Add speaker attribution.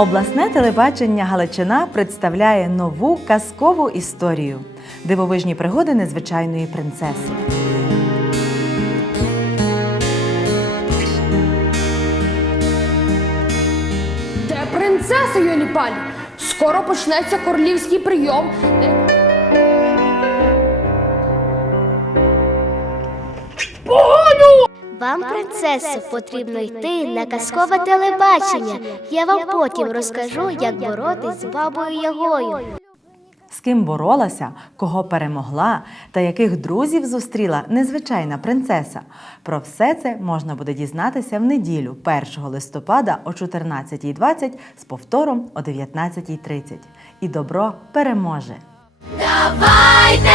Speaker 1: Обласне телебачення Галичина представляє нову казкову історію дивовижні пригоди незвичайної принцеси.
Speaker 2: Де принцеса Йоліпалі? Скоро почнеться королівський прийом.
Speaker 3: Вам, принцесо, потрібно йти на казкове телебачення. Я вам потім розкажу, як боротись з бабою Ягою.
Speaker 1: З ким боролася, кого перемогла та яких друзів зустріла незвичайна принцеса. Про все це можна буде дізнатися в неділю, 1 листопада о 14.20 з повтором о 19.30. І добро переможе!
Speaker 4: Давайте